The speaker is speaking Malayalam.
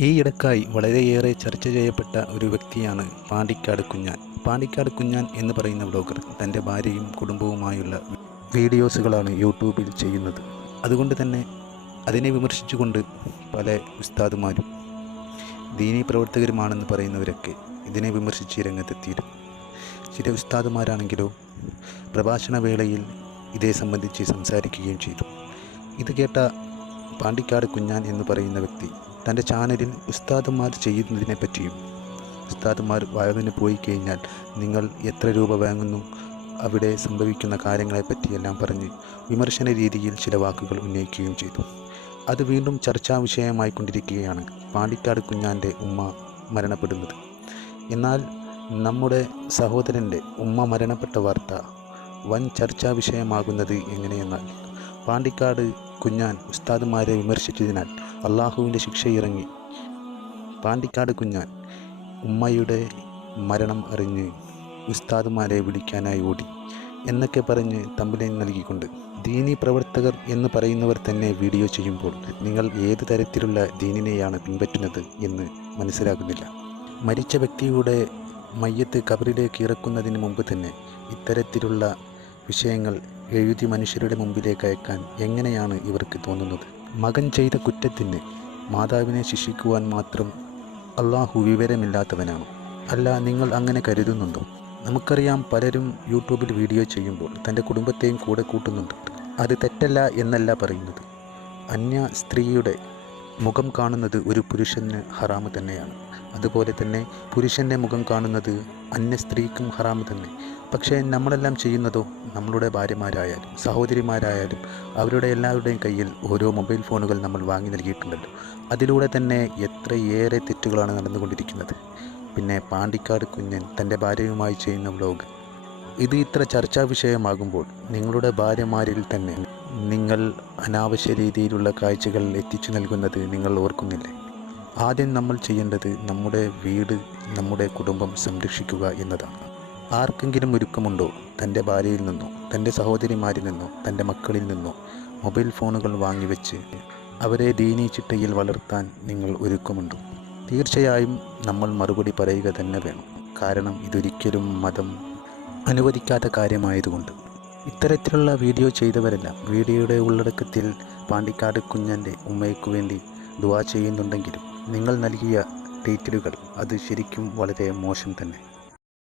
ഈയിടക്കായി വളരെയേറെ ചർച്ച ചെയ്യപ്പെട്ട ഒരു വ്യക്തിയാണ് പാണ്ടിക്കാട് കുഞ്ഞാൻ. പാണ്ടിക്കാട് കുഞ്ഞാൻ എന്ന് പറയുന്ന ബ്ലോഗർ തന്റെ ഭാര്യയും കുടുംബവുമായുള്ള വീഡിയോസുകളാണ് യൂട്യൂബിൽ ചെയ്യുന്നത്. അതുകൊണ്ട് തന്നെ അതിനെ വിമർശിച്ചുകൊണ്ട് പല ഉസ്താദുമാരും ദീനി പ്രവർത്തകരുമാണെന്ന് പറയുന്നവരൊക്കെ ഇതിനെ വിമർശിച്ച് രംഗത്തെത്തിയിരുന്നു. ചില ഉസ്താദുമാരാണെങ്കിലോ പ്രഭാഷണ വേളയിൽ ഇതേ സംബന്ധിച്ച് സംസാരിക്കുകയും ചെയ്തു. ഇത് കേട്ട പാണ്ടിക്കാട് കുഞ്ഞാൻ എന്ന് പറയുന്ന വ്യക്തി തന്റെ ചാനലിൽ ഉസ്താദുമാർ ചെയ്യുന്നതിനെ പറ്റിയും ഉസ്താദുമാർ വയവിന് പോയി കഴിഞ്ഞാൽ നിങ്ങൾ എത്ര രൂപ വാങ്ങുന്നു അവിടെ സംഭവിക്കുന്ന കാര്യങ്ങളെപ്പറ്റിയെല്ലാം പറഞ്ഞ് വിമർശന രീതിയിൽ ചില വാക്കുകൾ ഉന്നയിക്കുകയും ചെയ്തു. അത് വീണ്ടും ചർച്ചാ വിഷയമായിക്കൊണ്ടിരിക്കുകയാണ് പാണ്ടിക്കാട് കുഞ്ഞാന്റെ ഉമ്മ മരണപ്പെടുന്നത്. എന്നാൽ നമ്മുടെ സഹോദരന്റെ ഉമ്മ മരണപ്പെട്ട വാർത്ത വൻ ചർച്ചാ വിഷയമാകുന്നത് എങ്ങനെയെന്നാൽ പാണ്ടിക്കാട് കുഞ്ഞാൻ ഉസ്താദുമാരെ വിമർശിച്ചതിനാൽ അള്ളാഹുവിന്റെ ശിക്ഷ ഇറങ്ങി പാണ്ടിക്കാട് കുഞ്ഞാൻ ഉമ്മയുടെ മരണം അറിഞ്ഞ് ഉസ്താദുമാരെ വിളിക്കാനായി ഓടി എന്നൊക്കെ പറഞ്ഞ് തമ്പുലൈൻ നൽകിക്കൊണ്ട്. ദീനി പ്രവർത്തകർ എന്ന് പറയുന്നവർ തന്നെ വീഡിയോ ചെയ്യുമ്പോൾ നിങ്ങൾ ഏത് തരത്തിലുള്ള ദീനിനെയാണ് പിൻപറ്റുന്നത് എന്ന് മനസ്സിലാകുന്നില്ല. മരിച്ച വ്യക്തിയുടെ മയ്യത്ത് കബറിലേക്ക് ഇറക്കുന്നതിന് മുമ്പ് തന്നെ ഇത്തരത്തിലുള്ള വിഷയങ്ങൾ എഴുതി മനുഷ്യരുടെ മുമ്പിലേക്ക് അയക്കാൻ എങ്ങനെയാണ് ഇവർക്ക് തോന്നുന്നത്? മകൻ ചെയ്ത കുറ്റത്തിന് മാതാവിനെ ശിക്ഷിക്കുവാൻ മാത്രം അള്ളാഹു വിവരമില്ലാത്തവനാണ്? അല്ല നിങ്ങൾ അങ്ങനെ കരുതുന്നുണ്ടോ? നമുക്കറിയാം പലരും യൂട്യൂബിൽ വീഡിയോ ചെയ്യുമ്പോൾ തന്റെ കുടുംബത്തെയും കൂടെ കൂട്ടുന്നുണ്ട്. അത് തെറ്റല്ല എന്നല്ല പറയുന്നത്. അന്യ സ്ത്രീയുടെ മുഖം കാണുന്നത് ഒരു പുരുഷന് ഹറാമ് തന്നെയാണ്. അതുപോലെ തന്നെ പുരുഷന്റെ മുഖം കാണുന്നത് അന്യ സ്ത്രീക്കും ഹറാമ് തന്നെ. പക്ഷേ നമ്മളെല്ലാം ചെയ്യുന്നതോ നമ്മളുടെ ഭാര്യമാരായാലും സഹോദരിമാരായാലും അവരുടെ എല്ലാവരുടെയും കയ്യിൽ ഓരോ മൊബൈൽ ഫോണുകൾ നമ്മൾ വാങ്ങി നൽകിയിട്ടുണ്ടല്ലോ. അതിലൂടെ തന്നെ എത്രയേറെ തെറ്റുകളാണ് നടന്നുകൊണ്ടിരിക്കുന്നത്. പിന്നെ പാണ്ടിക്കാട് കുഞ്ഞൻ തന്റെ ഭാര്യയുമായി ചെയ്യുന്ന വ്ലോഗ്. ഇത് ഇത്ര ചർച്ചാ വിഷയമാകുമ്പോൾ നിങ്ങളുടെ ഭാര്യമാരിൽ തന്നെ നിങ്ങൾ അനാവശ്യ രീതിയിലുള്ള കാഴ്ചകൾ എത്തിച്ചു നൽകുന്നത് നിങ്ങൾ ഓർക്കുന്നില്ലേ? ആദ്യം നമ്മൾ ചെയ്യേണ്ടത് നമ്മുടെ വീട് നമ്മുടെ കുടുംബം സംരക്ഷിക്കുക എന്നതാണ്. ആർക്കെങ്കിലും ഒരുക്കമുണ്ടോ? തന്റെ ഭാര്യയിൽ നിന്നോ? തന്റെ സഹോദരിമാരിൽ നിന്നോ? തന്റെ മക്കളിൽ നിന്നോ? മൊബൈൽ ഫോണുകൾ വാങ്ങിവെച്ച് അവരെ ദീനീ ചിട്ടയിൽ വളർത്താൻ നിങ്ങൾ ഒരുക്കമുണ്ടോ? തീർച്ചയായും നമ്മൾ മറുപടി പറയുക തന്നെ വേണം. കാരണം ഇതൊരിക്കലും മതം അനുവദിക്കാത്ത കാര്യമായതുകൊണ്ട്. ഇത്തരത്തിലുള്ള വീഡിയോ ചെയ്തവരെല്ലാം വീഡിയോയുടെ ഉള്ളടക്കത്തിൽ പാണ്ടിക്കാട് കുഞ്ഞന്റെ ഉമ്മയ്ക്കു വേണ്ടി ദുവാ ചെയ്യുന്നുണ്ടെങ്കിലും നിങ്ങൾ നൽകിയ ടൈറ്റിലുകൾ അത് ശരിക്കും വളരെ മോശം തന്നെ.